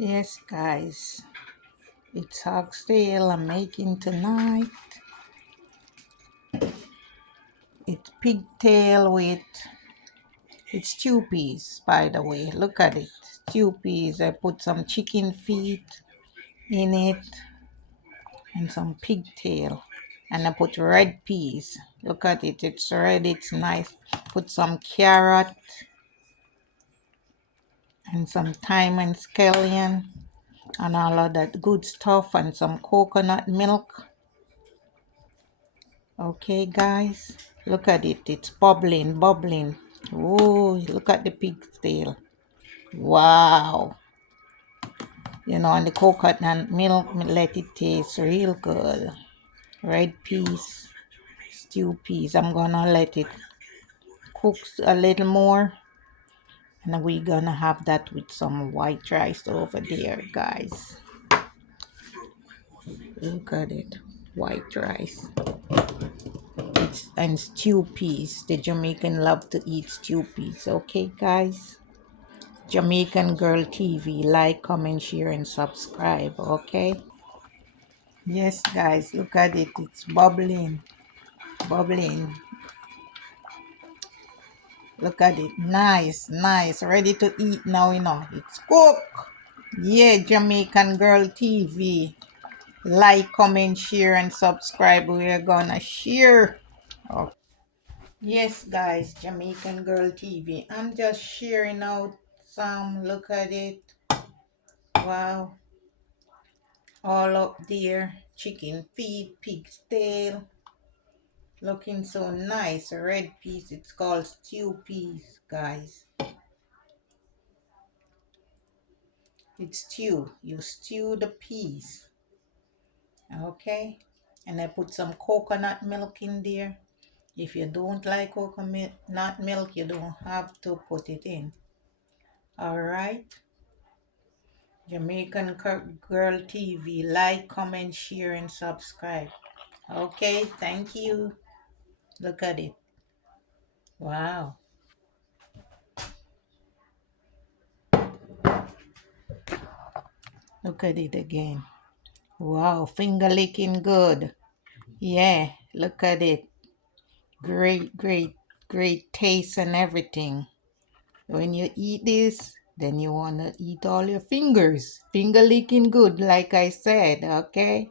Yes, guys, it's oxtail I'm making tonight. It's pigtail with, it's stew peas, by the way. Look at it. Stew peas. I put some chicken feet in it and some pigtail. And I put red peas. Look at it. It's red. It's nice. Put some carrot and some thyme and scallion and all of that good stuff and some coconut milk. Okay, guys, look at it. It's bubbling, bubbling. Oh, look at the pigtail. Wow. And the coconut milk let it taste real good. Red peas, stew peas. I'm gonna let it cook a little more. And we're gonna have that with some white rice over there, guys. Look at it. White rice. And stew peas. The Jamaican love to eat stew peas. Okay, guys? Jamaican Girl TV. Like, comment, share, and subscribe. Okay? Yes, guys. Look at it. It's bubbling. Bubbling. Look at it. Nice. Nice. Ready to eat now, It's cooked. Yeah, Jamaican Girl TV. Like, comment, share, and subscribe. We're gonna share. Okay. Yes, guys, Jamaican Girl TV. I'm just sharing out some. Look at it. Wow. All up there. Chicken feet, pig's tail. Looking so nice. Red peas. It's called stew peas, guys. It's stew. You stew the peas. Okay. And I put some coconut milk in there. If you don't like coconut milk, you don't have to put it in. Alright? Jamaican Girl TV. Like, comment, share, and subscribe. Okay, thank you. Look at it. Wow. Look at it again. Wow, finger licking good. Yeah, look at it. Great, great, great taste and everything. When you eat this, then you want to eat all your fingers. Finger licking good, like I said, okay?